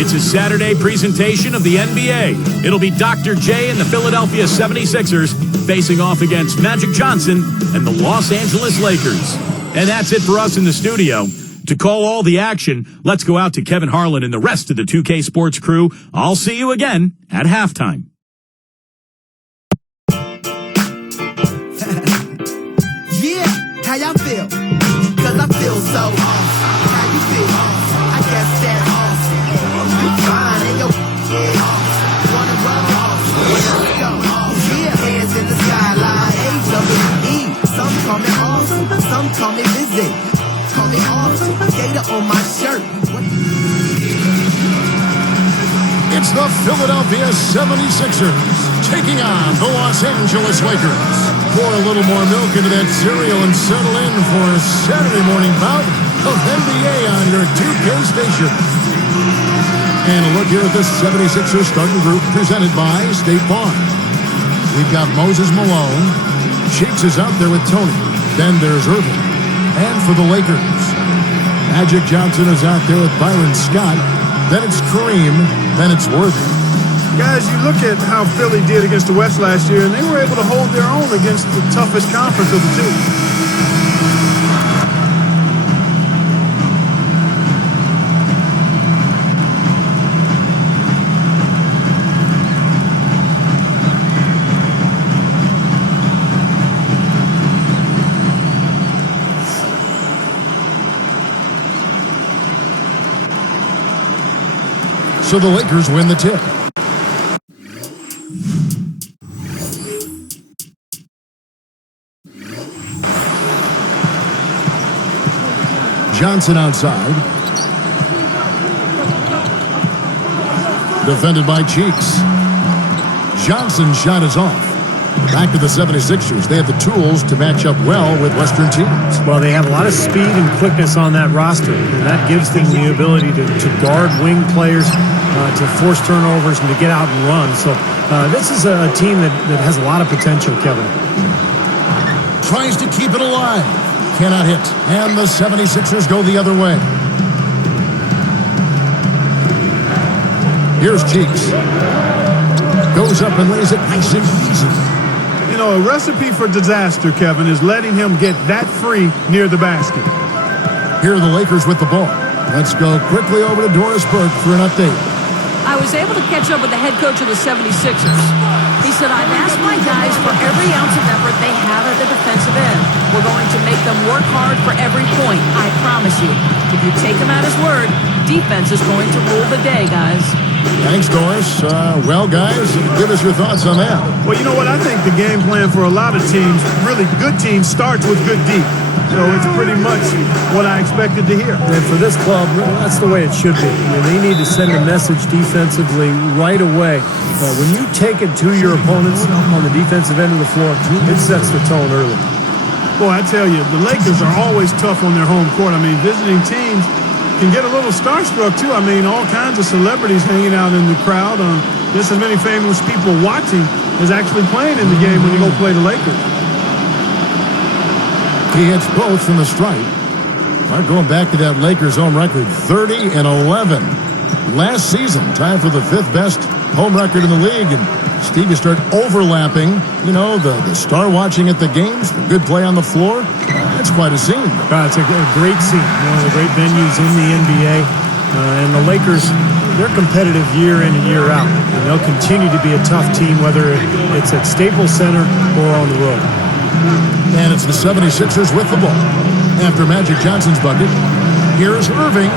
It's a Saturday presentation of the NBA. It'll be Dr. J and the Philadelphia 76ers facing off against Magic Johnson and the Los Angeles Lakers. And that's it for us in the studio. To call all the action, let's go out to Kevin Harlan and the rest of the 2K Sports crew. I'll see you again at halftime. Yeah, how y'all feel? Cause I feel so awesome. How you feel? I guess that's awesome. You fine and your wanna run off. Let's go. Yeah, hands in the skyline. A-W-E. Some call me awesome, some call me busy. Call me awesome, gator on my shirt. It's the Philadelphia 76ers taking on the Los Angeles Lakers. Pour a little more milk into that cereal and settle in for a Saturday morning bout of NBA on your 2K station. And a look here at the 76ers starting group presented by State Farm. We've got Moses Malone. Cheeks is out there with Tony. Then there's Irving. And for the Lakers, Magic Johnson is out there with Byron Scott. Then it's Kareem. Then it's Worthy. Guys, you look at how Philly did against the West last year, and they were able to hold their own against the toughest conference of the two. So the Lakers win the tip. Johnson outside. Defended by Cheeks. Johnson's shot is off. Back to the 76ers. They have the tools to match up well with Western teams. Well, they have a lot of speed and quickness on that roster, and that gives them the ability to guard wing players, to force turnovers, and to get out and run. So this is a team that has a lot of potential, Kevin. Tries to keep it alive. Cannot hit. And the 76ers go the other way. Here's Cheeks. Goes up and lays it nice and easy. You know, a recipe for disaster, Kevin, is letting him get that free near the basket. Here are the Lakers with the ball. Let's go quickly over to Doris Burke for an update. I was able to catch up with the head coach of the 76ers. He said, I've asked my guys for every ounce of effort they have at the defensive end. We're going to make them work hard for every point. I promise you. If you take him at his word, defense is going to rule the day, guys. Thanks, Doris. Well, guys, give us your thoughts on that. Well, you know what? I think the game plan for a lot of teams, really good teams, starts with good deep. So it's pretty much what I expected to hear. And for this club, that's the way it should be. I mean, they need to send a message defensively right away. When you take it to your opponents on the defensive end of the floor, it sets the tone early. Boy, I tell you, the Lakers are always tough on their home court. I mean, visiting teams can get a little starstruck, too. I mean, all kinds of celebrities hanging out in the crowd. Just as many famous people watching as actually playing in the game when you go play the Lakers. He hits both from the stripe. Right, going back to that Lakers home record, 30-11. Last season, tied for the 5th best home record in the league. And Steve, you start overlapping, you know, the star watching at the games, the good play on the floor. That's quite a scene. It's a great scene. One of the great venues in the NBA. And the Lakers, they're competitive year in and year out. And they'll continue to be a tough team, whether it's at Staples Center or on the road. And it's the 76ers with the ball. After Magic Johnson's bucket, here's Irving.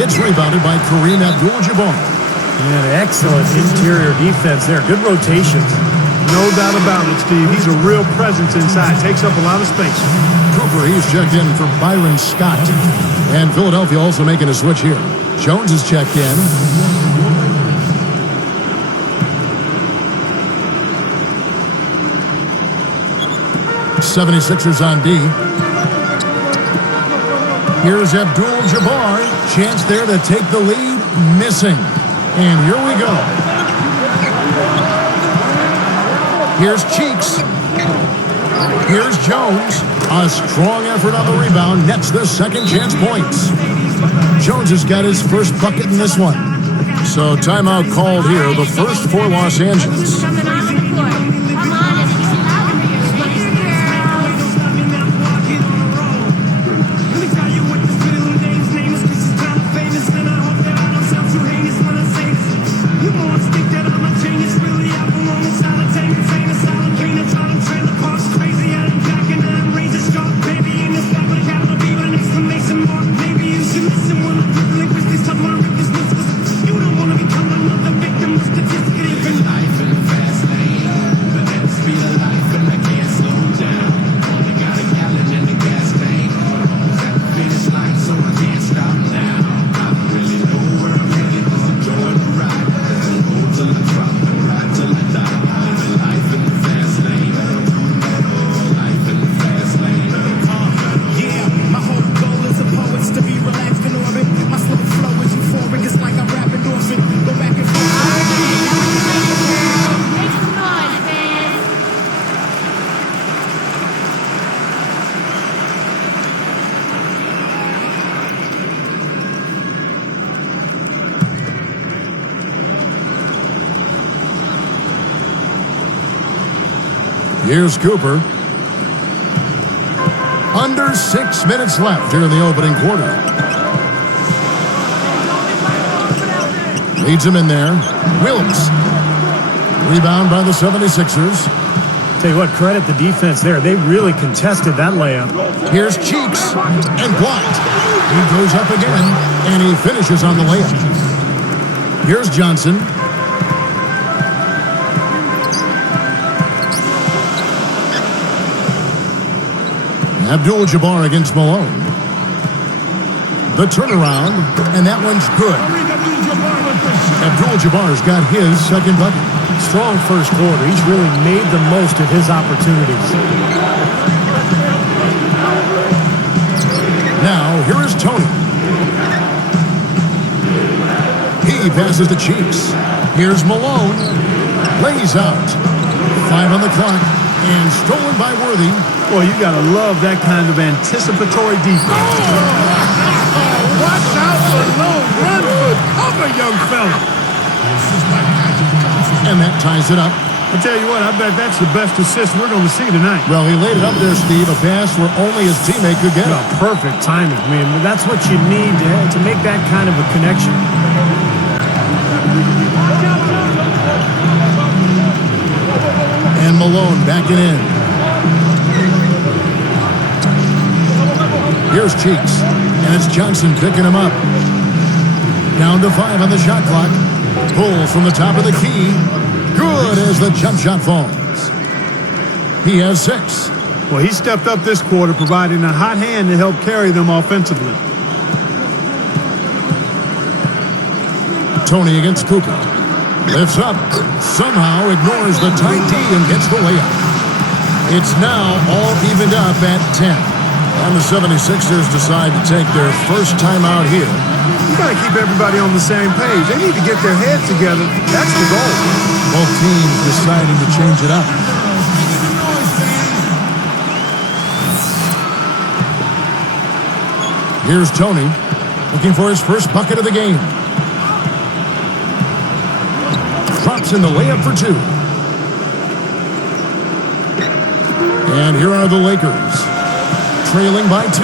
It's rebounded by Kareem Abdul-Jabbar. And excellent interior defense there. Good rotations. No doubt about it, Steve. He's a real presence inside. Takes up a lot of space. Cooper, he's checked in for Byron Scott. And Philadelphia also making a switch here. Jones is checked in. '76ers on D. Here's Abdul-Jabbar. Chance there to take the lead. Missing. And here we go. Here's Cheeks. Here's Jones. A strong effort on the rebound. Nets the second chance points. Jones has got his first bucket in this one. So timeout called here. The first for Los Angeles. Here's Cooper. Under 6 minutes left here in the opening quarter. Leads him in there. Wilkes. Rebound by the 76ers. Tell you what, credit the defense there. They really contested that layup. Here's Cheeks. And blocked. He goes up again. And he finishes on the layup. Here's Johnson. Abdul-Jabbar against Malone. The turnaround, and that one's good. Abdul-Jabbar's got his second bucket. Strong first quarter. He's really made the most of his opportunities. Now, here is Tony. He passes to Cheeks. Here's Malone. Lays out. 5 on the clock, and stolen by Worthy. Boy, you got to love that kind of anticipatory defense. Watch out for low run for cover, young fella. And that ties it up. I tell you what, I bet that's the best assist we're going to see tonight. Well, he laid it up there, Steve, a pass where only his teammate could get it. Well, perfect timing. I mean, that's what you need to make that kind of a connection. And Malone backing in. Here's Cheeks, and it's Johnson picking him up. Down to 5 on the shot clock. Pull from the top of the key. Good as the jump shot falls. He has 6. Well, he stepped up this quarter, providing a hot hand to help carry them offensively. Tony against Cooper. Lifts up. Somehow ignores the tight D and gets the layup. It's now all evened up at 10. And the 76ers decide to take their first time out here. You got to keep everybody on the same page. They need to get their heads together. That's the goal. Both teams deciding to change it up. Here's Tony, looking for his first bucket of the game. Drops in the layup for 2. And here are the Lakers, trailing by 2.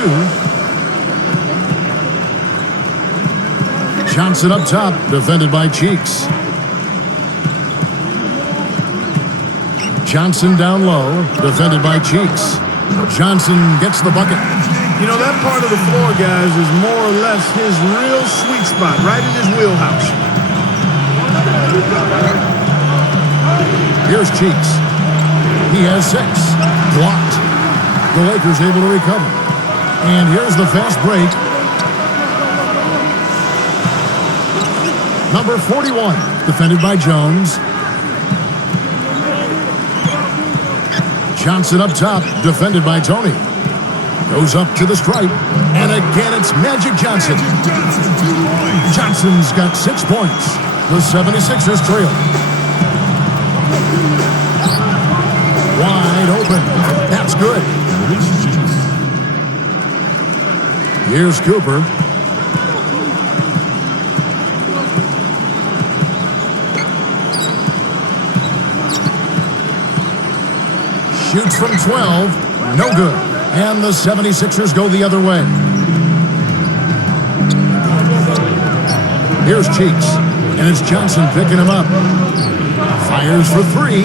Johnson up top, defended by Cheeks. Johnson down low, defended by Cheeks. Johnson gets the bucket. You know, that part of the floor, guys, is more or less his real sweet spot, right in his wheelhouse. Here's Cheeks. He has 6. Blocked. The Lakers able to recover. And here's the fast break. Number 41, defended by Jones. Johnson up top, defended by Tony. Goes up to the stripe. And again, it's Magic Johnson. Johnson's got 6 points. The 76ers trail. Wide open. That's good. Here's Cooper. Shoots from 12. No good. And the 76ers go the other way. Here's Cheeks. And it's Johnson picking him up. Fires for 3.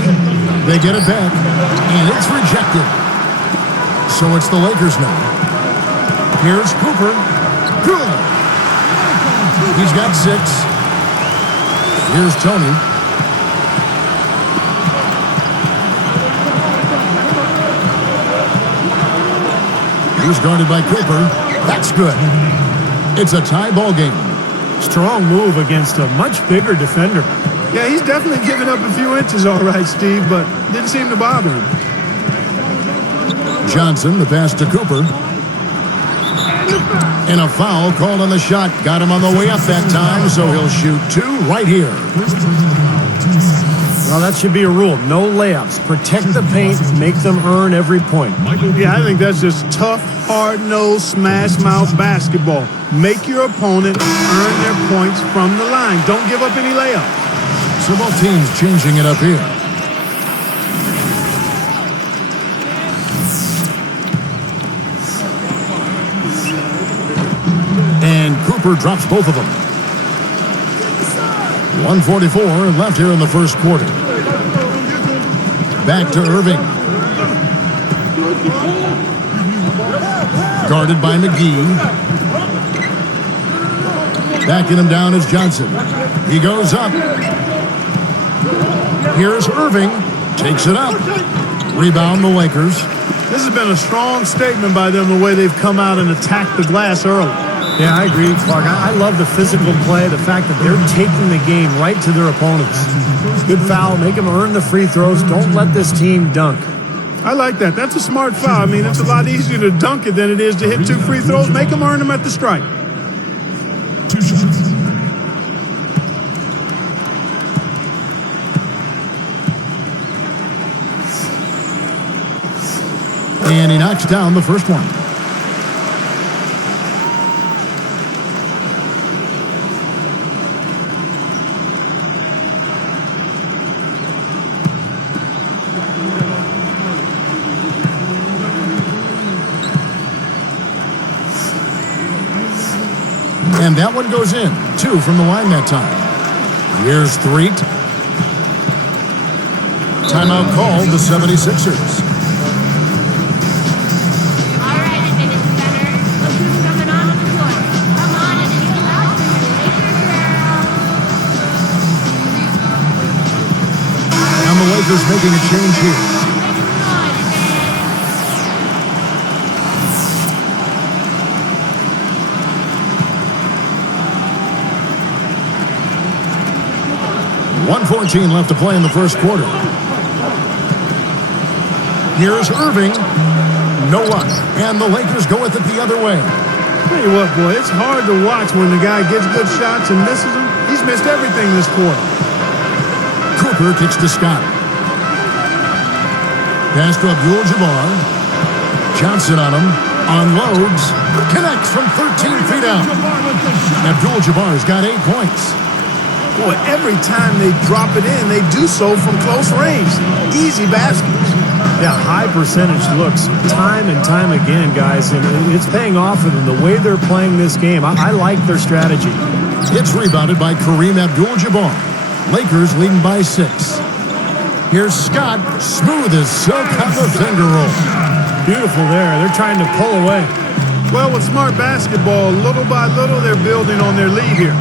They get it back. And it's rejected. So it's the Lakers now. Here's Cooper. Good. He's got 6. Here's Tony. He's guarded by Cooper. That's good. It's a tie ball game. Strong move against a much bigger defender. Yeah, he's definitely giving up a few inches, all right, Steve, but didn't seem to bother him. Johnson, the pass to Cooper. And a foul called on the shot. Got him on the way up that time, so he'll shoot 2 right here. Well, that should be a rule. No layups. Protect the paint. Make them earn every point. Yeah, I think that's just tough, hard-nosed, smash-mouth basketball. Make your opponent earn their points from the line. Don't give up any layups. So both teams changing it up here. And Cooper drops both of them. 1:44 left here in the first quarter. Back to Irving. Guarded by McGee. Backing him down is Johnson. He goes up. Here's Irving. Takes it up. Rebound the Lakers. This has been a strong statement by them, the way they've come out and attacked the glass early. Yeah, I agree, Clark. I love the physical play, the fact that they're taking the game right to their opponents. Good foul. Make them earn the free throws. Don't let this team dunk. I like that. That's a smart foul. I mean, it's a lot easier to dunk it than it is to hit 2 free throws. Make them earn them at the stripe. 2 shots. And he knocks down the first one. And that one goes in. 2 from the line that time. Here's Threet. Timeout called the 76ers. Lakers making a change here. .114 left to play in the first quarter. Here's Irving. No luck. And the Lakers go with it the other way. Tell you what, boy, it's hard to watch when the guy gets good shots and misses them. He's missed everything this quarter. Cooper kicks to Scott. Pass to Abdul-Jabbar. Johnson on him. Unloads. Connects from 13 feet out. Abdul-Jabbar's got 8 points. Boy, every time they drop it in, they do so from close range. Easy baskets. Yeah, high percentage looks time and time again, guys. And it's paying off for them the way they're playing this game. I like their strategy. It's rebounded by Kareem Abdul-Jabbar. Lakers leading by 6. Here's Scott, smooth as silk on the finger roll. Beautiful there. They're trying to pull away. Well, with smart basketball, little by little, they're building on their lead here.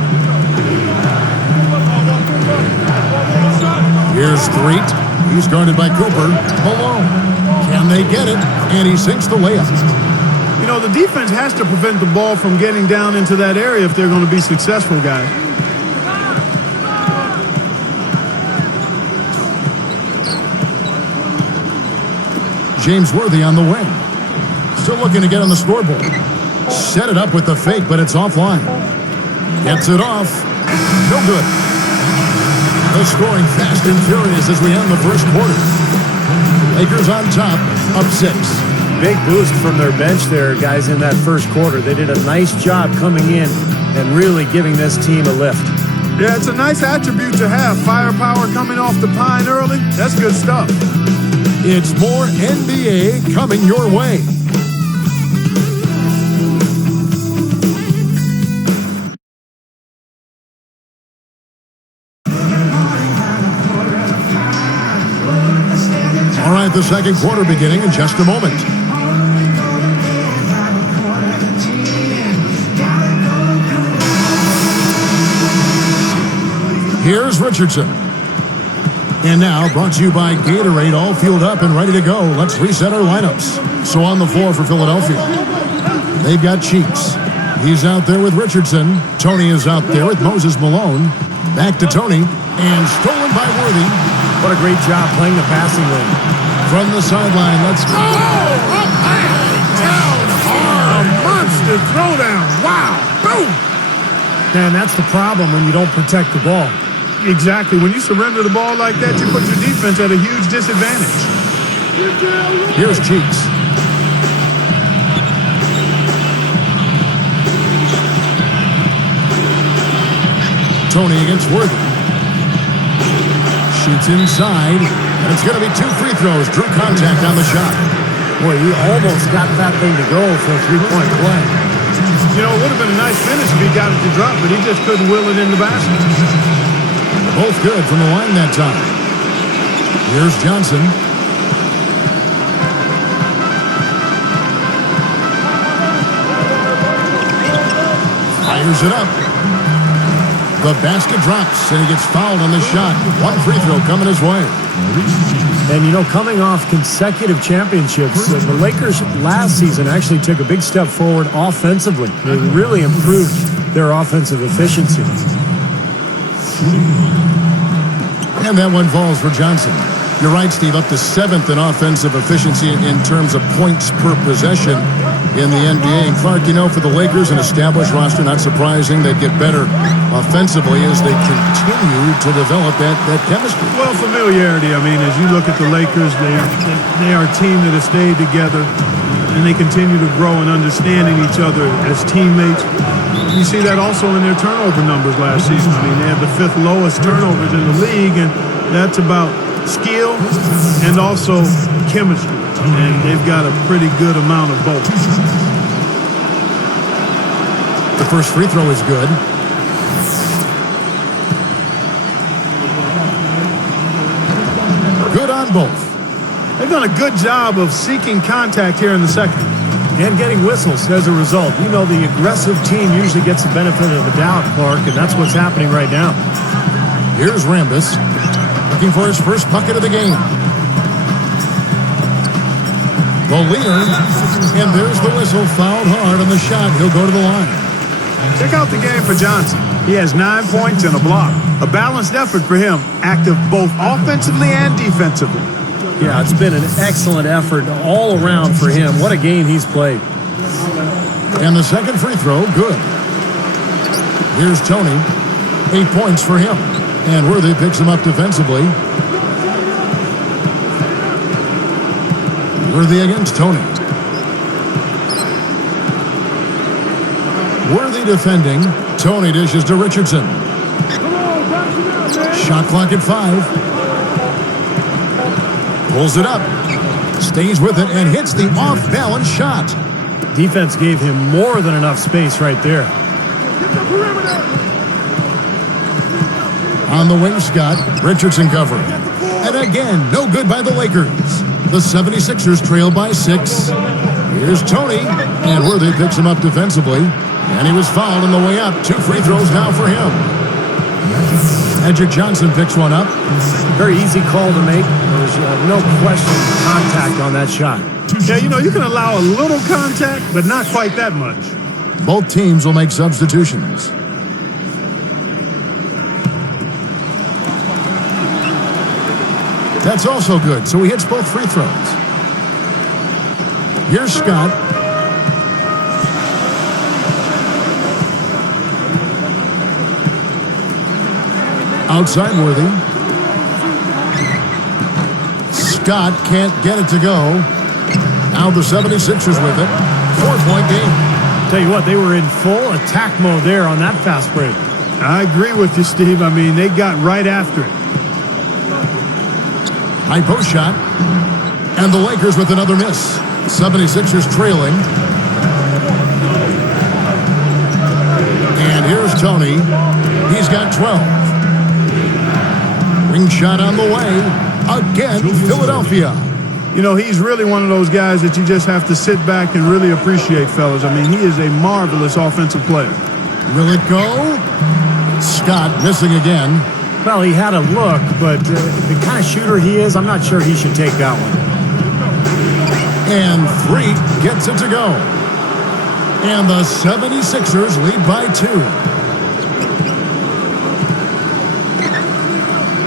Here's Threet. He's guarded by Cooper. Malone. Can they get it? And he sinks the layup. You know, the defense has to prevent the ball from getting down into that area if they're going to be successful, guys. James Worthy on the wing. Still looking to get on the scoreboard. Set it up with the fake, but it's offline. Gets it off. No good. The scoring fast and furious as we end the first quarter. Lakers on top, up 6. Big boost from their bench there, guys, in that first quarter. They did a nice job coming in and really giving this team a lift. Yeah, it's a nice attribute to have. Firepower coming off the pine early. That's good stuff. It's more NBA coming your way. All right, the second quarter beginning in just a moment. Here's Richardson. And now, brought to you by Gatorade, all fueled up and ready to go. Let's reset our lineups. So on the floor for Philadelphia, they've got Cheeks. He's out there with Richardson. Tony is out there with Moses Malone. Back to Tony, and stolen by Worthy. What a great job playing the passing lane. From the sideline, let's go. Down hard. A monster throwdown. Wow. Boom. And that's the problem when you don't protect the ball. Exactly. When you surrender the ball like that, you put your defense at a huge disadvantage. Here's Cheeks. Tony against Worthy. Shoots inside, and it's going to be 2 free throws. Drew contact on the shot. Boy, he almost got that thing to go for a 3-point play. You know, it would have been a nice finish if he got it to drop, but he just couldn't will it in the basket. Both good from the line that time. Here's Johnson. Fires it up. The basket drops, and he gets fouled on the shot. 1 free throw coming his way. And, you know, coming off consecutive championships, the Lakers last season actually took a big step forward offensively. They really improved their offensive efficiency. And that one falls for Johnson. You're right, Steve, up to 7th in offensive efficiency in terms of points per possession in the NBA. And Clark, you know, for the Lakers, an established roster, not surprising, they'd get better offensively as they continue to develop that chemistry. Well, familiarity. I mean, as you look at the Lakers, they are a team that has stayed together, and they continue to grow and understanding each other as teammates. You see that also in their turnover numbers last season. I mean, they have the 5th lowest turnovers in the league, and that's about skill and also chemistry. And they've got a pretty good amount of both. The first free throw is good. Good on both. They've done a good job of seeking contact here in the second. And getting whistles as a result. You know, the aggressive team usually gets the benefit of the doubt, Clark, and that's what's happening right now. Here's Rambis, looking for his first bucket of the game. The leader, and there's the whistle, fouled hard on the shot. He'll go to the line. Check out the game for Johnson. He has 9 points and a block. A balanced effort for him, active both offensively and defensively. Yeah, it's been an excellent effort all around for him. What a game he's played. And the second free throw, good. Here's Tony. 8 points for him. And Worthy picks him up defensively. Worthy against Tony. Worthy defending. Tony dishes to Richardson. Shot clock at 5. Pulls it up, stays with it, and hits the off-balance shot. Defense gave him more than enough space right there. On the wing, Scott. Richardson covering. And again, no good by the Lakers. The 76ers trail by 6. Here's Tony, and Worthy picks him up defensively. And he was fouled on the way up. 2 free throws now for him. Magic Johnson picks one up. Very easy call to make. There's no question contact on that shot. Yeah, you know, you can allow a little contact, but not quite that much. Both teams will make substitutions. That's also good, so he hits both free throws. Here's Scott. Outside Worthy. Scott can't get it to go. Now the 76ers with it. 4-point game. Tell you what, they were in full attack mode there on that fast break. I agree with you, Steve. I mean, they got right after it. High post shot. And the Lakers with another miss. 76ers trailing. And here's Tony. He's got 12. Ring shot on the way. Again, Philadelphia. You know, he's really one of those guys that you just have to sit back and really appreciate, fellas. I mean, he is a marvelous offensive player. Will it go? Scott missing again. Well, he had a look, but the kind of shooter he is, I'm not sure he should take that one. And Freak gets it to go. And the 76ers lead by 2.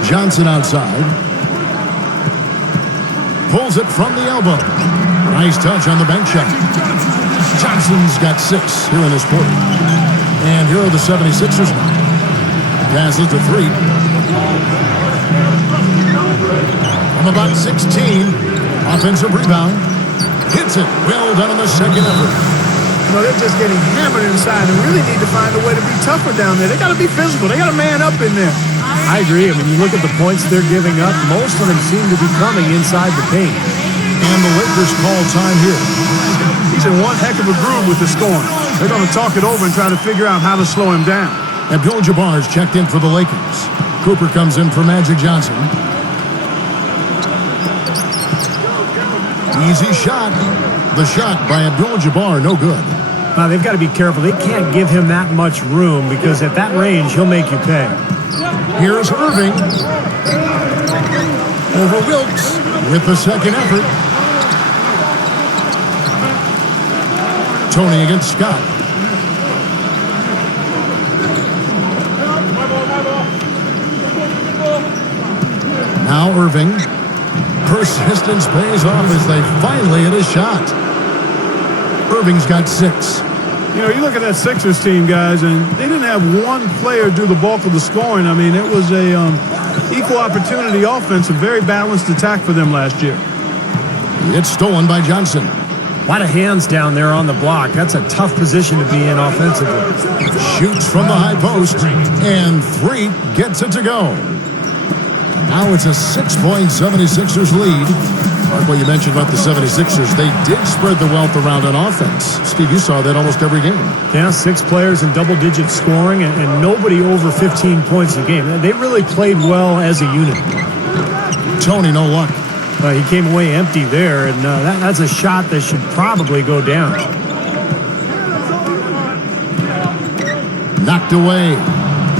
Johnson outside. Pulls it from the elbow. Nice touch on the bank shot. Johnson's got 6 here in this quarter. And here are the 76ers. Passes to 3. From about 16. Offensive rebound. Hits it. Well done on the second effort. You know, they're just getting hammered inside and really need to find a way to be tougher down there. They got to be physical. They got to man up in there. I agree. I mean, you look at the points they're giving up, most of them seem to be coming inside the paint. And the Lakers call time here. He's in one heck of a groove with the scoring. They're going to talk it over and try to figure out how to slow him down. Abdul-Jabbar is checked in for the Lakers. Cooper comes in for Magic Johnson. Easy shot. The shot by Abdul-Jabbar, no good. Now, they've got to be careful. They can't give him that much room because at that range, he'll make you pay. Here's Irving. Over Wilkes with the second effort. Tony against Scott. Now Irving. Persistence pays off as they finally hit a shot. Irving's got 6. You know, you look at that Sixers team, guys, and they didn't have one player do the bulk of the scoring. I mean, it was a equal opportunity offense, a very balanced attack for them last year. It's stolen by Johnson. A lot of hands down there on the block. That's a tough position to be in offensively. Shoots from the high post, and Freak gets it to go. Now it's a 6-point 76ers lead. Like what you mentioned about the 76ers, they did spread the wealth around on offense. Steve, you saw that almost every game. Yeah, 6 players in double-digit scoring and nobody over 15 points a game. They really played well as a unit. Tony, no luck. He came away empty there, and that's a shot that should probably go down. Knocked away.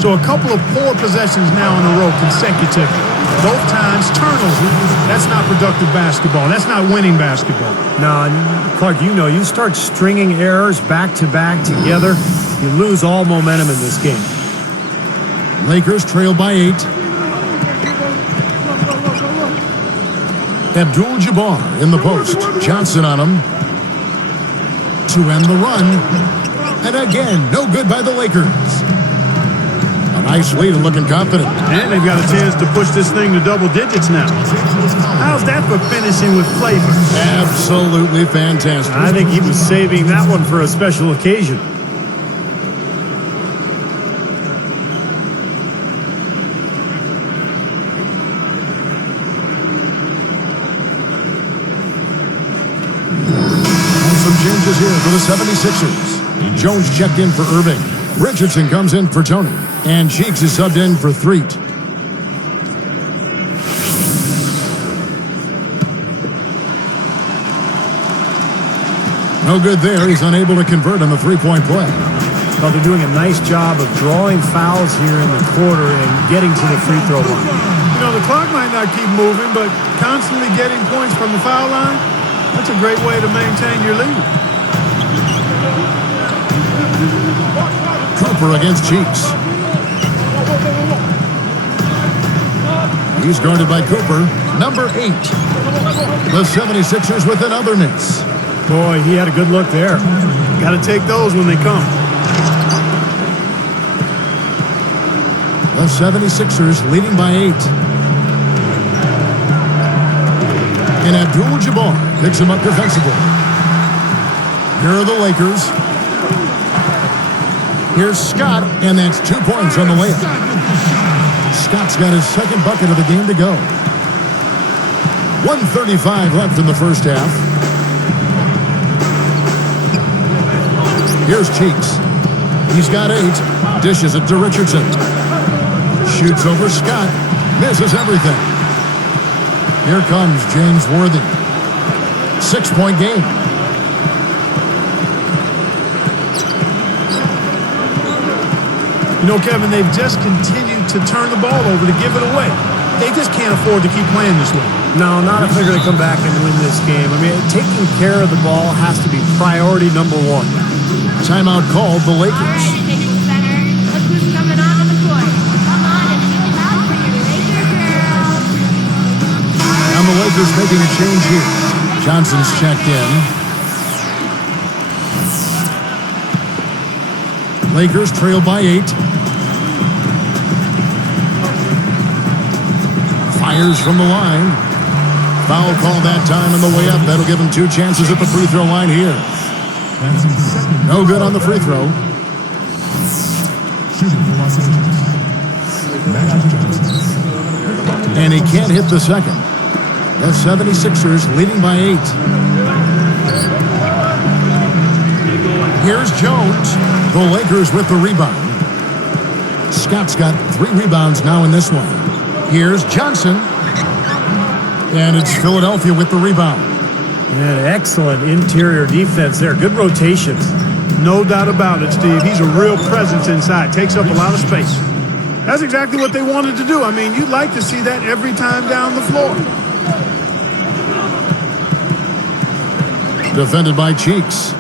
So a couple of poor possessions now in a row consecutively. Both times turnovers. That's not productive basketball. That's not winning basketball. No, Clark, you know, you start stringing errors back-to-back together, you lose all momentum in this game. Lakers trail by 8. Abdul-Jabbar in the post. Johnson on him. To end the run. And again, no good by the Lakers. A nice lead and looking confident. And they've got a chance to push this thing to double digits now. How's that for finishing with flavor? Absolutely fantastic. I think he was saving that one for a special occasion. Some changes here for the 76ers. Jones checked in for Irving. Richardson comes in for Tony. And Cheeks is subbed in for Threet. No good there. He's unable to convert on the three-point play. Well, they're doing a nice job of drawing fouls here in the quarter and getting to the free throw line. You know, the clock might not keep moving, but constantly getting points from the foul line, that's a great way to maintain your lead. Cooper against Cheeks. He's guarded by Cooper. Number 8. The 76ers with another miss. Boy, he had a good look there. Got to take those when they come. The 76ers leading by 8. And Abdul-Jabbar picks him up defensively. Here are the Lakers. Here's Scott, and that's 2 points on the layup. Scott's got his second bucket of the game to go. 1:35 left in the first half. Here's Cheeks. He's got 8. Dishes it to Richardson. Shoots over Scott. Misses everything. Here comes James Worthy. 6-point game. You know, Kevin, they've just continued to turn the ball over to give it away. They just can't afford to keep playing this way. No, not if they're going to come back and win this game. I mean, taking care of the ball has to be priority number 1. Timeout called the Lakers. All right, attention center. Look who's coming onto the court. Come on and feel loud for your Laker girls. And the Lakers making a change here. Johnson's checked in. Lakers trail by 8. Fires from the line. Foul call that time on the way up. That'll give him 2 chances at the free throw line here. No good on the free throw. And he can't hit the second. The 76ers leading by 8. Here's Jones. The Lakers with the rebound. Scott's got 3 rebounds now in this one. Here's Johnson. And it's Philadelphia with the rebound. Yeah, excellent interior defense there. Good rotations. No doubt about it, Steve. He's a real presence inside. Takes up a lot of space. That's exactly what they wanted to do. I mean, you'd like to see that every time down the floor. Defended by Cheeks.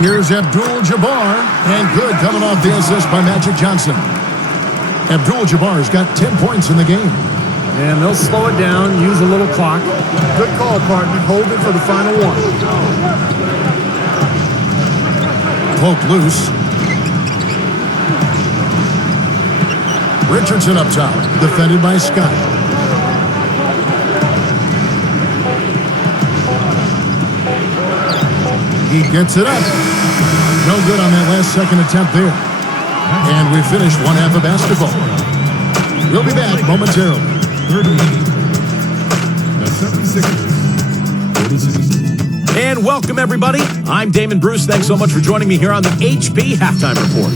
Here's Abdul-Jabbar. And good coming off the assist by Magic Johnson. Abdul-Jabbar's got 10 points in the game. And they'll slow it down, use a little clock. Good call, partner. Hold it for the final one. Poked loose. Richardson up top. Defended by Scott. He gets it up. No good on that last second attempt there. And we finished one half of basketball. We'll be back momentarily. And welcome, everybody. I'm Damon Bruce. Thanks so much for joining me here on the HP Halftime Report.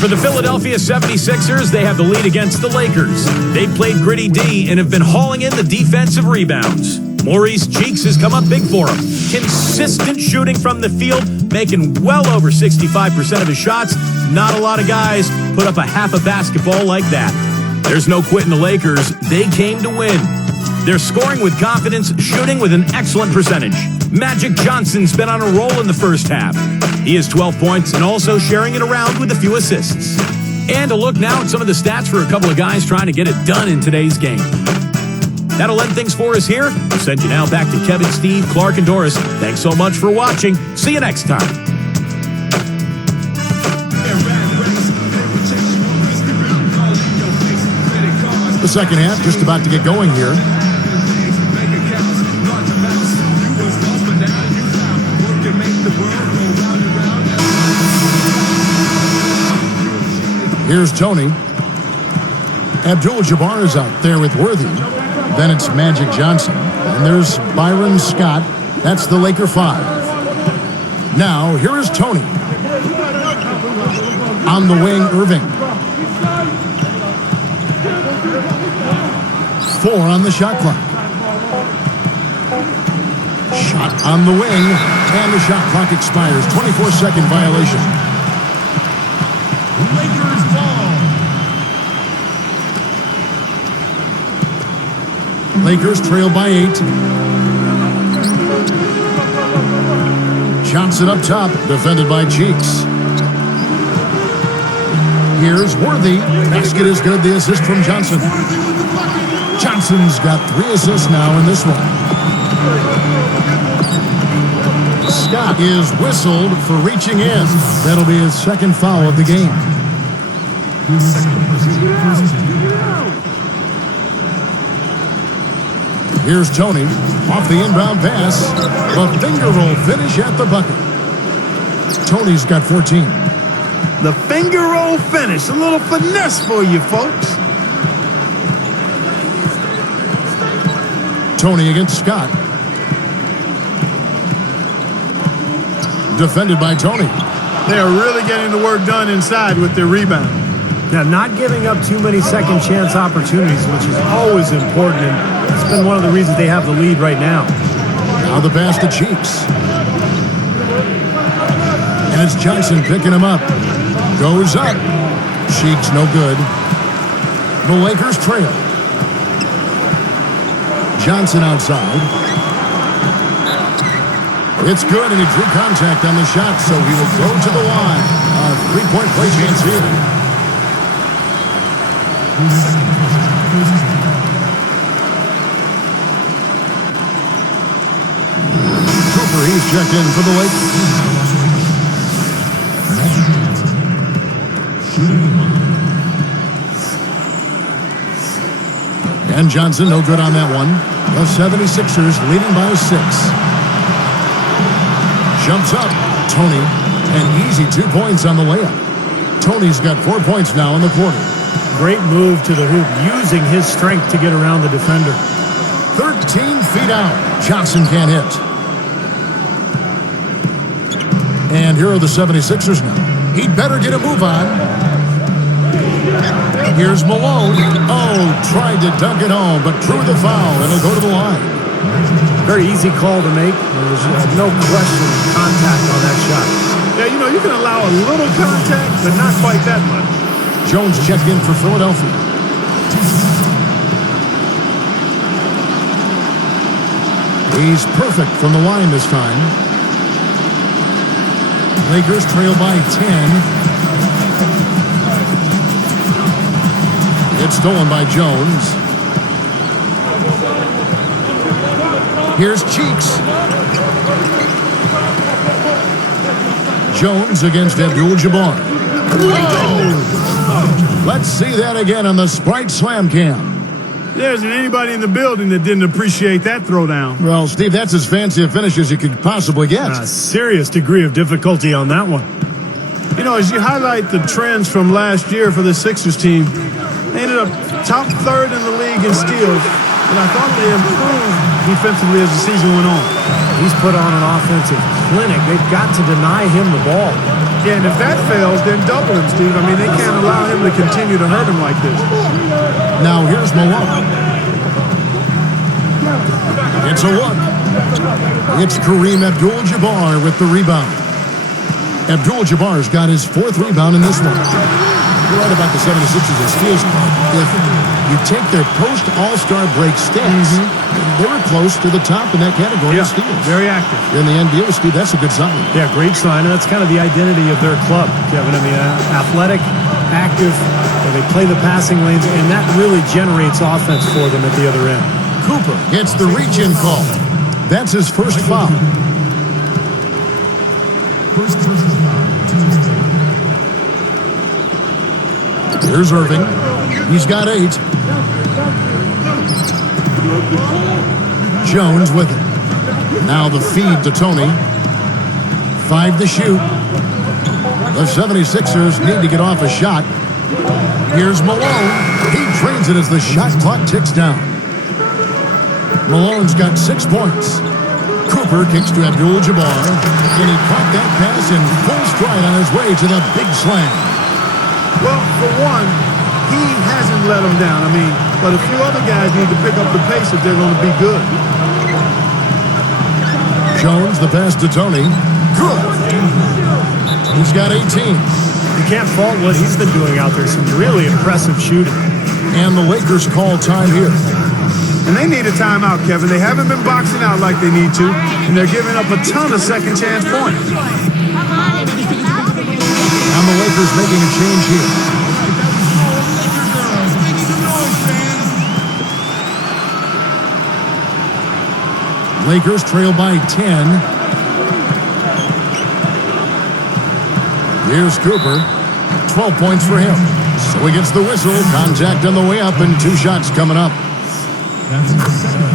For the Philadelphia 76ers, they have the lead against the Lakers. They've played gritty D and have been hauling in the defensive rebounds. Maurice Cheeks has come up big for him. Consistent shooting from the field, making well over 65% of his shots. Not a lot of guys put up a half a basketball like that. There's no quitting the Lakers. They came to win. They're scoring with confidence, shooting with an excellent percentage. Magic Johnson's been on a roll in the first half. He has 12 points and also sharing it around with a few assists. And a look now at some of the stats for a couple of guys trying to get it done in today's game. That'll end things for us here. We'll send you now back to Kevin, Steve, Clark, and Doris. Thanks so much for watching. See you next time. The second half just about to get going here. Here's Tony. Abdul-Jabbar is out there with Worthy. Then it's Magic Johnson. And there's Byron Scott. That's the Laker 5. Now, here is Tony. On the wing, Irving. 4 on the shot clock. Shot on the wing. And the shot clock expires. 24-second violation. Lakers ball. Lakers trail by 8. Johnson up top, defended by Cheeks. Here's Worthy. Basket is good. The assist from Johnson. Johnson's got 3 assists now in this one. Scott is whistled for reaching in. That'll be his second foul of the game. Here's Tony off the inbound pass. The finger roll finish at the bucket. Tony's got 14. The finger roll finish. A little finesse for you, folks. Tony against Scott. Defended by Tony. They are really getting the work done inside with their rebound. Now, not giving up too many second chance opportunities, which is always important, and it's been one of the reasons they have the lead right now. Now the pass to Cheeks. And it's Johnson picking him up. Goes up. Cheeks no good. The Lakers trail. Johnson outside. It's good, and he drew contact on the shot, so he will go to the line. A three-point play chance here. Cooper, he's checked in for the Lakers. And Johnson, no good on that one. The 76ers leading by 6. Jumps up. Tony, an easy 2 points on the layup. Tony's got 4 points now in the quarter. Great move to the hoop, using his strength to get around the defender. 13 feet out. Johnson can't hit. And here are the 76ers now. He'd better get a move on. Here's Malone. Oh, tried to dunk it home, but drew the foul, and he'll go to the line. Very easy call to make. There was no question contact on that shot. Yeah, you know, you can allow a little contact, but not quite that much. Jones checked in for Philadelphia. He's perfect from the line this time. Lakers trail by 10. It's stolen by Jones. Here's Cheeks. Jones against Abdul-Jabbar. Let's see that again on the Sprite Slam Cam. There isn't anybody in the building that didn't appreciate that throwdown. Well, Steve, that's as fancy a finish as you could possibly get. A serious degree of difficulty on that one. You know, as you highlight the trends from last year for the Sixers team, they ended up top third in the league in steals, and I thought they improved defensively as the season went on. He's put on an offensive clinic. They've got to deny him the ball. Yeah, and if that fails, then double him, Steve. I mean, they can't allow him to continue to hurt him like this. Now here's Malone. It's a look. It's Kareem Abdul-Jabbar with the rebound. Abdul-Jabbar's got his 4th rebound in this one. You're right about the 76ers in steals. If you take their post-All-Star break stats, they were close to the top in that category of steals. Very active. In the NBA, Steve, that's a good sign. Yeah, great sign, and that's kind of the identity of their club, Kevin. I mean, athletic, active, they play the passing lanes, and that really generates offense for them at the other end. Cooper gets the reach-in call. That's his first foul. Here's Irving. He's got 8. Jones with it. Now the feed to Tony. 5 to shoot. The 76ers need to get off a shot. Here's Malone. He drains it as the shot clock ticks down. Malone's got 6 points. Cooper kicks to Abdul-Jabbar, and he caught that pass in full stride on his way to the big slam. Well, for one, he hasn't let them down. I mean, but a few other guys need to pick up the pace if they're going to be good. Jones, the pass to Tony. Good. He's got 18. You can't fault what he's been doing out there. Some really impressive shooting. And the Lakers call time here. And they need a timeout, Kevin. They haven't been boxing out like they need to, and they're giving up a ton of second chance points. And the Lakers making a change here. Lakers trail by 10. Here's Cooper. 12 points for him. So he gets the whistle. Contact on the way up, and 2 shots coming up.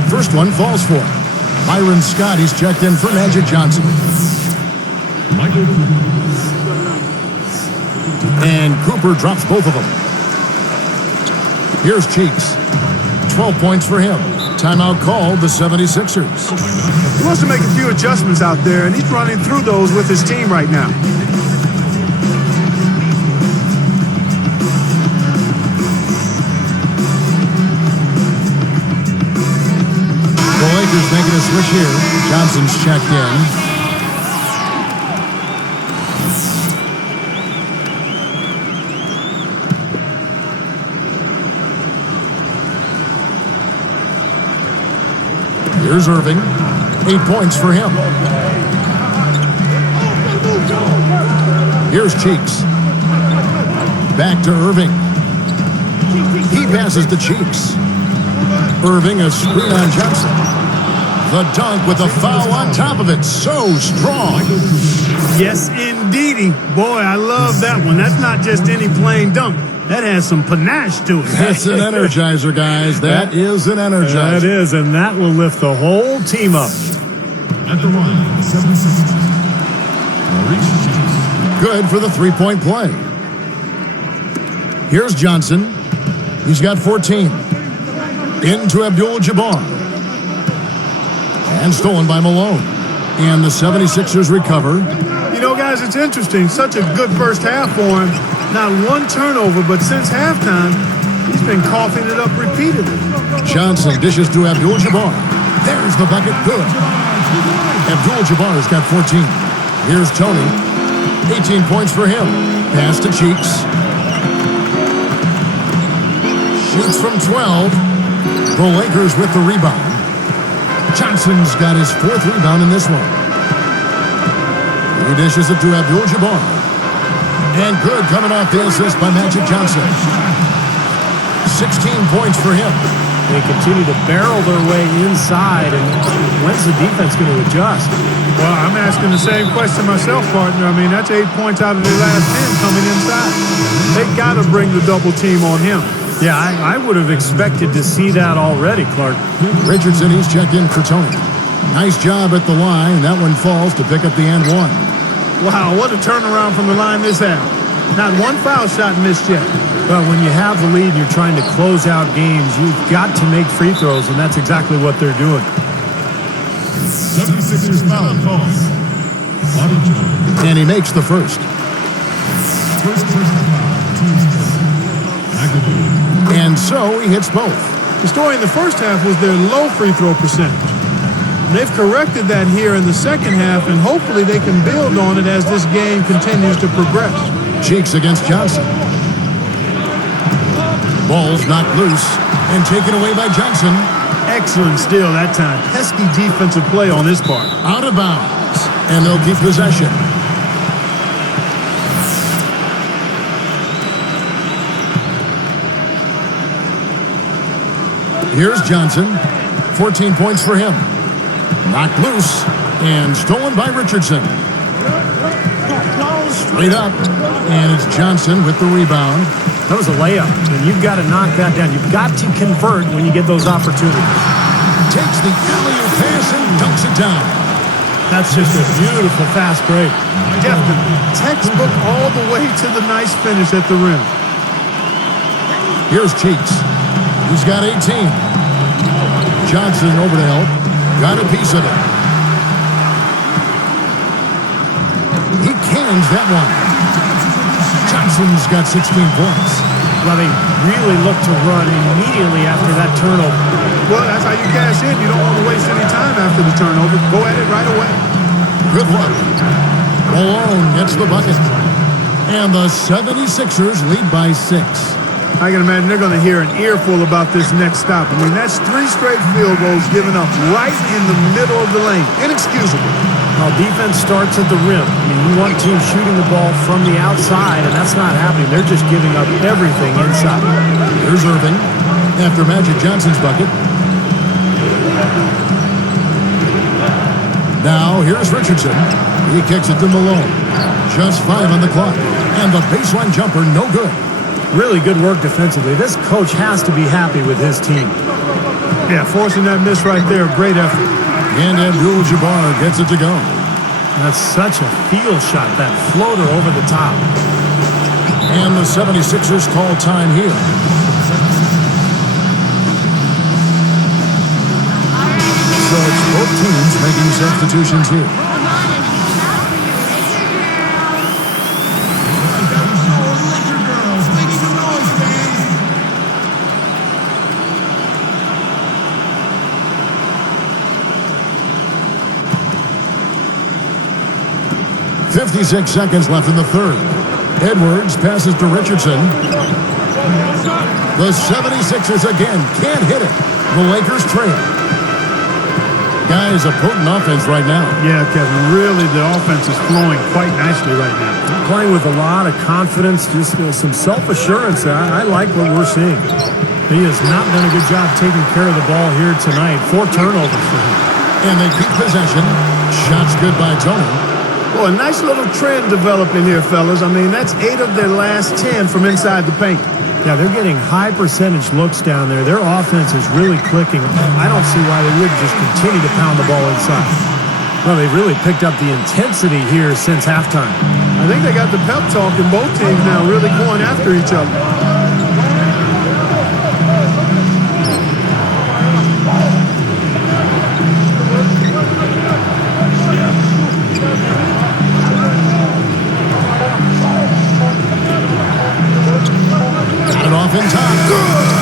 First one falls for him. Byron Scott, he's checked in for Magic Johnson. And Cooper drops both of them. Here's Cheeks. 12 points for him. Timeout called the 76ers. He wants to make a few adjustments out there, and he's running through those with his team right now. The Lakers making a switch here. Johnson's checked in. Here's Irving. 8 points for him. Here's Cheeks. Back to Irving. He passes to Cheeks. Irving, a screen on Johnson. The dunk with a foul on top of it. So strong. Yes, indeedy. Boy, I love that one. That's not just any plain dunk. That has some panache to it. That's an energizer, guys. That is an energizer. That is, and that will lift the whole team up. At the line, 76. Good for the three-point play. Here's Johnson. He's got 14. Into Abdul-Jabbar. And stolen by Malone. And the 76ers recover. You know, guys, it's interesting. Such a good first half for him. Not one turnover, but since halftime, he's been coughing it up repeatedly. Johnson dishes to Abdul-Jabbar. There's the bucket. Good. Abdul-Jabbar's got 14. Here's Tony. 18 points for him. Pass to Cheeks. Shoots from 12. The Lakers with the rebound. Johnson's got his 4th rebound in this one. He dishes it to Abdul-Jabbar. And good coming off the assist by Magic Johnson. 16 points for him. They continue to barrel their way inside, and when's the defense going to adjust? Well, I'm asking the same question myself, partner. I mean, that's 8 points out of their last 10 coming inside. They got to bring the double team on him. Yeah, I would have expected to see that already, Clark. Richardson, he's checked in for Tony. Nice job at the line. That one falls to pick up the and one. Wow, what a turnaround from the line this half. Not one foul shot missed yet. Well, when you have the lead and you're trying to close out games, you've got to make free throws, and that's exactly what they're doing. 76ers foul falls. And he makes the first. And so he hits both. The story in the first half was their low free throw percentage. They've corrected that here in the second half, and hopefully they can build on it as this game continues to progress. Cheeks against Johnson. Ball's knocked loose and taken away by Johnson. Excellent steal that time. Pesky defensive play on his part. Out of bounds, and they'll keep possession. Here's Johnson. 14 points for him. Knocked loose and stolen by Richardson. Straight up, and it's Johnson with the rebound. That was a layup, and you've got to knock that down. You've got to convert when you get those opportunities. Takes the alley-oop pass and dunks it down. That's just a beautiful fast break. Definitely. Textbook all the way to the nice finish at the rim. Here's Cheeks. He's got 18. Johnson over to help. Got a piece of it. He cans that one. Johnson's got 16 points. Well, they really look to run immediately after that turnover. Well, that's how you cash in. You don't want to waste any time after the turnover. Go at it right away. Good luck. Malone gets the bucket. And the 76ers lead by 6. I can imagine they're going to hear an earful about this next stop. I mean, that's 3 straight field goals given up right in the middle of the lane. Inexcusable. Well, defense starts at the rim. I mean, you want teams shooting the ball from the outside, and that's not happening. They're just giving up everything inside. Here's Irving after Magic Johnson's bucket. Now, here's Richardson. He kicks it to Malone. Just 5 on the clock. And the baseline jumper, no good. Really good work defensively. This coach has to be happy with his team. Yeah, forcing that miss right there. Great effort. And Abdul-Jabbar gets it to go. That's such a field shot, that floater over the top. And the 76ers call time here. So it's both teams making substitutions here. Come on and shout for your Laker girl. Laker girls, making some noise, fans. 56 seconds left in the third. Edwards passes to Richardson. The 76ers again can't hit it. The Lakers trail. Guys, a potent offense right now. Yeah, Kevin, really the offense is flowing quite nicely right now. Playing with a lot of confidence, just some self-assurance. I like what we're seeing. He has not done a good job taking care of the ball here tonight. 4 turnovers for him. And they keep possession. Shots good by Tony. Well, a nice little trend developing here, fellas. I mean, that's 8 of their last 10 from inside the paint. Yeah, they're getting high percentage looks down there. Their offense is really clicking. I don't see why they wouldn't just continue to pound the ball inside. Well, they've really picked up the intensity here since halftime. I think they got the pep talk in both teams now, really going after each other. Got it off in time. Good!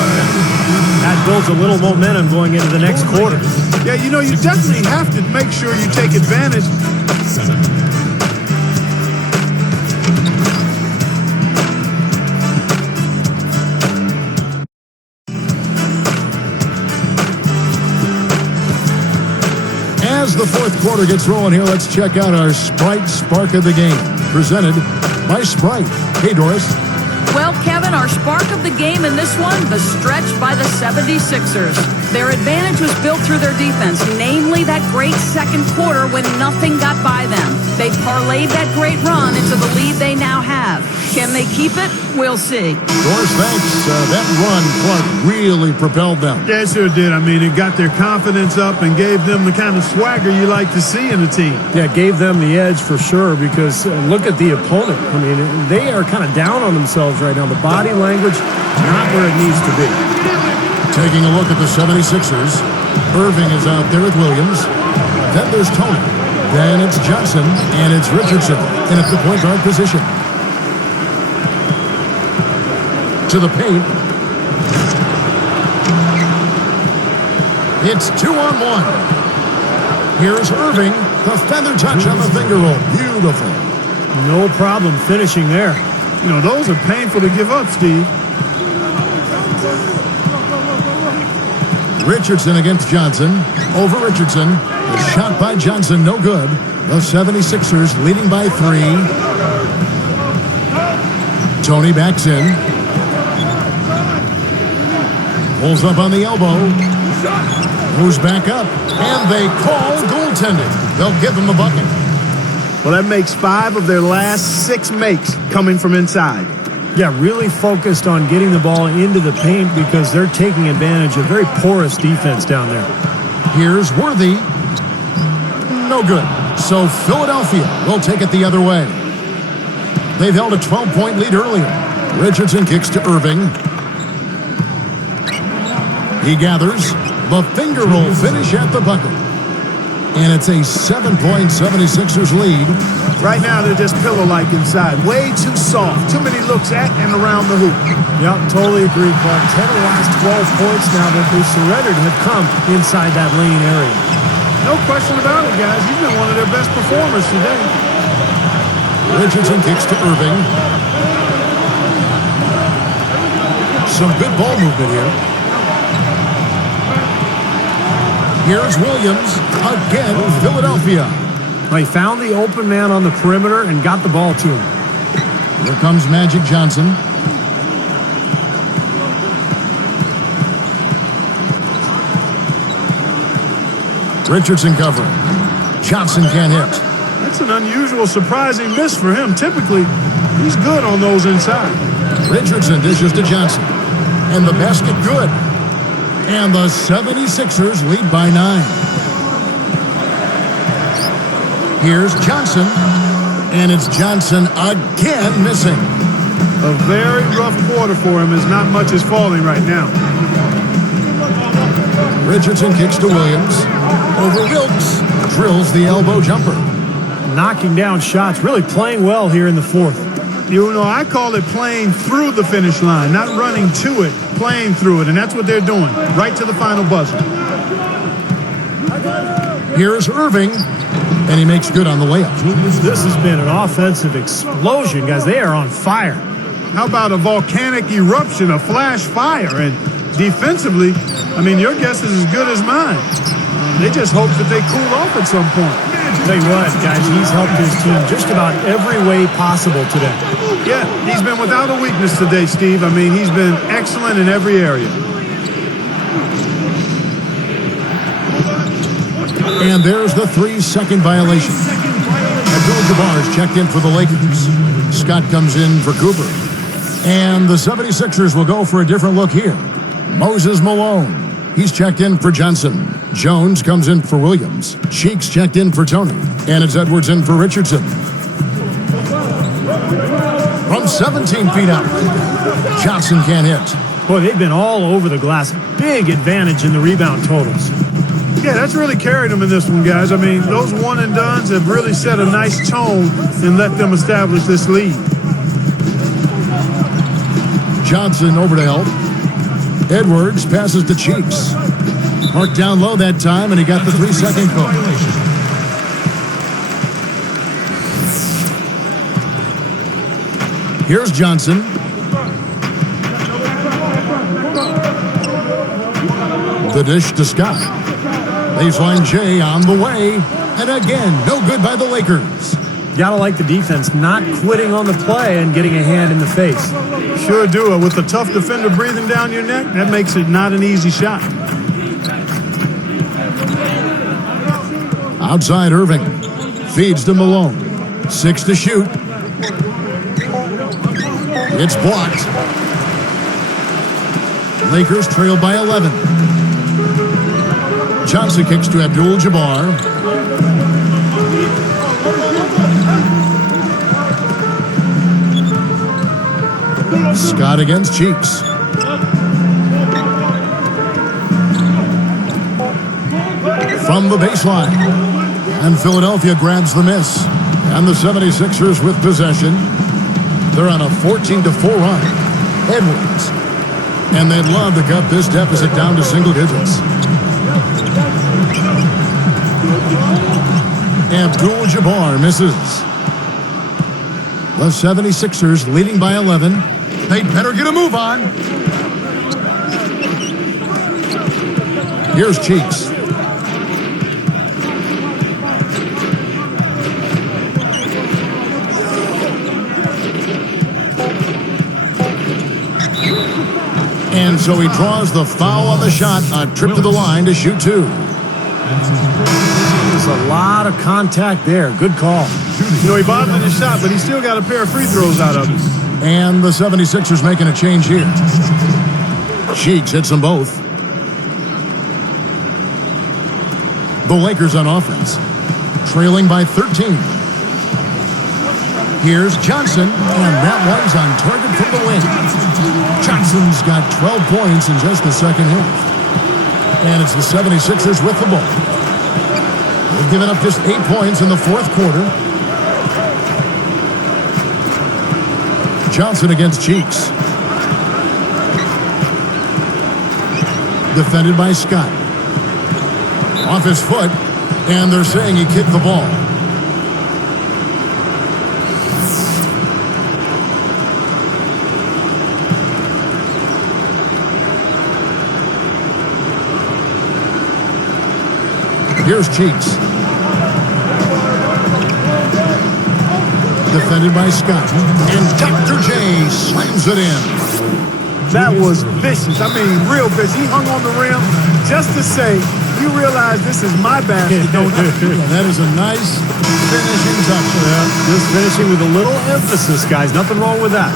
That builds a little momentum going into the next quarter. Yeah, you know, you definitely have to make sure you take advantage. As the fourth quarter gets rolling here, let's check out our Sprite Spark of the Game, presented by Sprite. Hey, Doris. Well, Kevin, our spark of the game in this one, the stretch by the 76ers. Their advantage was built through their defense, namely that great second quarter when nothing got by them. They parlayed that great run into the lead they now have. Can they keep it? We'll see. Doris, thanks. That run, Clark, really propelled them. Yeah, it sure did. I mean, it got their confidence up and gave them the kind of swagger you like to see in a team. Yeah, gave them the edge for sure because look at the opponent. I mean, they are kind of down on themselves right now. The body language, not where it needs to be. Taking a look at the 76ers, Irving is out there with Williams. Then there's Tony. Then it's Johnson, and it's Richardson in at the point guard position. To the paint. It's 2-on-1. Here's Irving. The feather touch on the finger roll. Beautiful. No problem finishing there. You know, those are painful to give up, Steve. Richardson against Johnson. Over Richardson. The shot by Johnson, no good. The 76ers leading by 3. Tony backs in. Pulls up on the elbow. Moves back up. And they call goaltending. They'll give him the bucket. Well, that makes 5 of their last 6 makes coming from inside. Yeah, really focused on getting the ball into the paint because they're taking advantage of very porous defense down there. Here's Worthy. No good. So Philadelphia will take it the other way. They've held a 12-point lead earlier. Richardson kicks to Irving. He gathers. The finger roll finish at the bucket. And it's a 7-point 76ers lead. Right now, they're just pillow-like inside. Way too soft. Too many looks at and around the hoop. Yep, totally agree, Clark. 10 of the last 12 points now that they've surrendered have come inside that lane area. No question about it, guys. He's been one of their best performers today. Richardson kicks to Irving. Some good ball movement here. Here's Williams. Again, Philadelphia. Well, he found the open man on the perimeter and got the ball to him. Here comes Magic Johnson. Richardson covering. Johnson can't hit. That's an unusual, surprising miss for him. Typically, he's good on those inside. Richardson dishes to Johnson. And the basket good. And the 76ers lead by 9. Here's Johnson. And it's Johnson again missing. A very rough quarter for him as not much is falling right now. Richardson kicks to Williams. Over Wilkes. Drills the elbow jumper. Knocking down shots, really playing well here in the fourth. You know, I call it playing through the finish line, not running to it, playing through it, and that's what they're doing, right to the final buzzer. Here's Irving, and he makes good on the layup. This has been an offensive explosion, guys. They are on fire. How about a volcanic eruption, a flash fire? And defensively, I mean, your guess is as good as mine. They just hope that they cool off at some point. Tell you what, guys, he's helped his team just about every way possible today. Yeah, he's been without a weakness today, Steve. I mean, he's been excellent in every area. And there's the 3-second violation. Abdul-Jabbar's checked in for the Lakers. Scott comes in for Cooper. And the 76ers will go for a different look here. Moses Malone. He's checked in for Johnson. Jones comes in for Williams. Cheeks checked in for Tony. And it's Edwards in for Richardson. From 17 feet out, Johnson can't hit. Boy, they've been all over the glass. Big advantage in the rebound totals. Yeah, that's really carried them in this one, guys. I mean, those one-and-dones have really set a nice tone and let them establish this lead. Johnson over to help. Edwards passes to Cheeks. Marked down low that time, and he got the 3-second call. Here's Johnson. The dish to Scott. Baseline J on the way. And again, no good by the Lakers. Gotta like the defense not quitting on the play and getting a hand in the face. Sure do. With a tough defender breathing down your neck, that makes it not an easy shot. Outside Irving. Feeds to Malone. 6 to shoot. It's blocked. Lakers trail by 11. Johnson kicks to Abdul-Jabbar. Scott against Cheeks. From the baseline. And Philadelphia grabs the miss. And the 76ers with possession. They're on a 14-4 run. Edwards. And they'd love to cut this deficit down to single digits. Abdul-Jabbar misses. The 76ers leading by 11. They'd better get a move on. Here's Cheeks. And so he draws the foul on the shot. A trip to the line to shoot 2. There's a lot of contact there. Good call. You know, he bothered his shot, but he still got a pair of free throws out of it. And the 76ers making a change here. Cheeks hits them both. The Lakers on offense, trailing by 13. Here's Johnson, and that one's on target for the win. Johnson's got 12 points in just the second half. And it's the 76ers with the ball. They've given up just 8 points in the fourth quarter. Johnson against Cheeks. Defended by Scott. Off his foot, and they're saying he kicked the ball. Here's Cheeks. Defended by Scott. And Dr. J slams it in. That was vicious. I mean, real vicious. He hung on the rim just to say, you realize this is my basket, don't you? That is a nice finishing touch. Yeah, just finishing with a little emphasis, guys. Nothing wrong with that.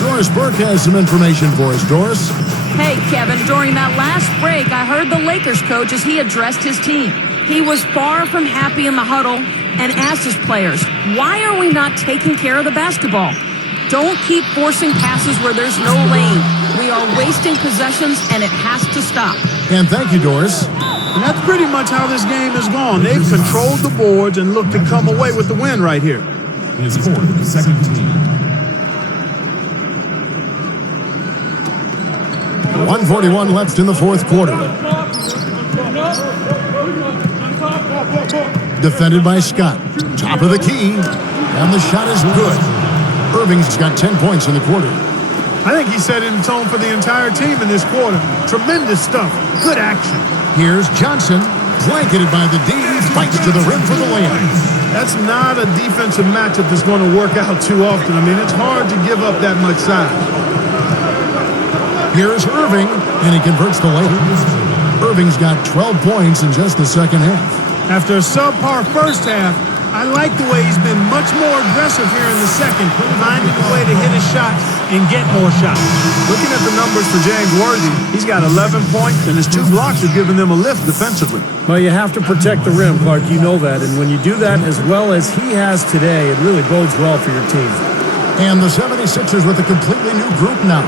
Doris Burke has some information for us. Doris? Hey, Kevin, during that last break, I heard the Lakers coach as he addressed his team. He was far from happy in the huddle and asked his players, why are we not taking care of the basketball? Don't keep forcing passes where there's no lane. We are wasting possessions, and it has to stop. And thank you, Doris. And that's pretty much how this game has gone. They've controlled the boards and looked to come away with the win right here. Is for the second team. 1:41 left in the fourth quarter. Defended by Scott. Top of the key. And the shot is good. Irving's got 10 points in the quarter. I think he set in the tone for the entire team in this quarter. Tremendous stuff. Good action. Here's Johnson. Blanketed by the D. Fights to the rim for the layup. That's not a defensive matchup that's going to work out too often. I mean, it's hard to give up that much size. Here's Irving, and he converts the layup. Irving's got 12 points in just the second half. After a subpar first half, I like the way he's been much more aggressive here in the second, finding a way to hit his shots and get more shots. Looking at the numbers for James Worthy, he's got 11 points, and his 2 blocks are giving them a lift defensively. Well, you have to protect the rim, Clark. You know that. And when you do that as well as he has today, it really bodes well for your team. And the 76ers with a completely new group now.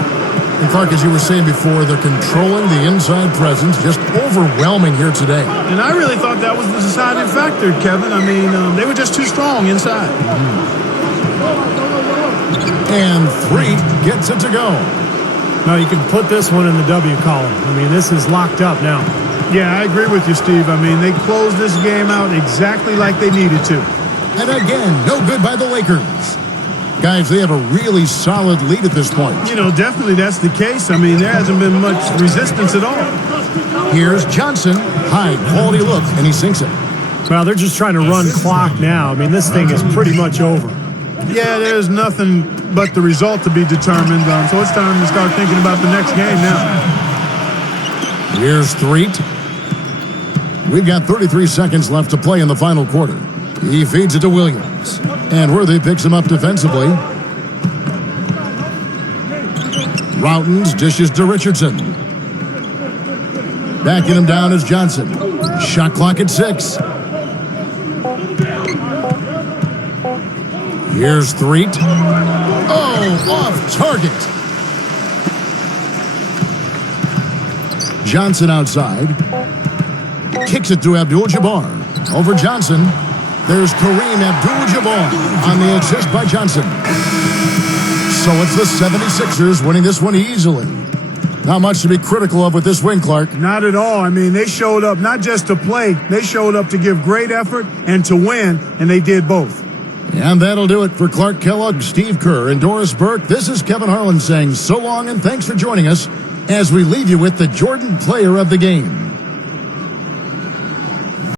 And Clark, as you were saying before, they're controlling the inside presence, just overwhelming here today. And I really thought that was the deciding factor, Kevin. I mean, they were just too strong inside. And 3 gets it to go. Now, you can put this one in the W column. I mean, this is locked up now. Yeah, I agree with you, Steve. I mean, they closed this game out exactly like they needed to. And again, no good by the Lakers. Guys, they have a really solid lead at this point. You know, definitely that's the case. I mean, there hasn't been much resistance at all. Here's Johnson. High quality look, and he sinks it. Well, they're just trying to run clock now. I mean, this thing is pretty much over. Yeah, there's nothing but the result to be determined. So it's time to start thinking about the next game now. Here's Threet. We've got 33 seconds left to play in the final quarter. He feeds it to Williams. And Worthy picks him up defensively. Routens dishes to Richardson. Backing him down is Johnson. Shot clock at 6. Here's Threet. Oh, off target. Johnson outside. Kicks it to Abdul-Jabbar. Over Johnson. There's Kareem Abdul-Jabbar on the assist by Johnson. So it's the 76ers winning this one easily. Not much to be critical of with this win, Clark. Not at all. I mean, they showed up not just to play. They showed up to give great effort and to win, and they did both. And that'll do it for Clark Kellogg, Steve Kerr, and Doris Burke. This is Kevin Harlan saying so long and thanks for joining us as we leave you with the Jordan Player of the Game.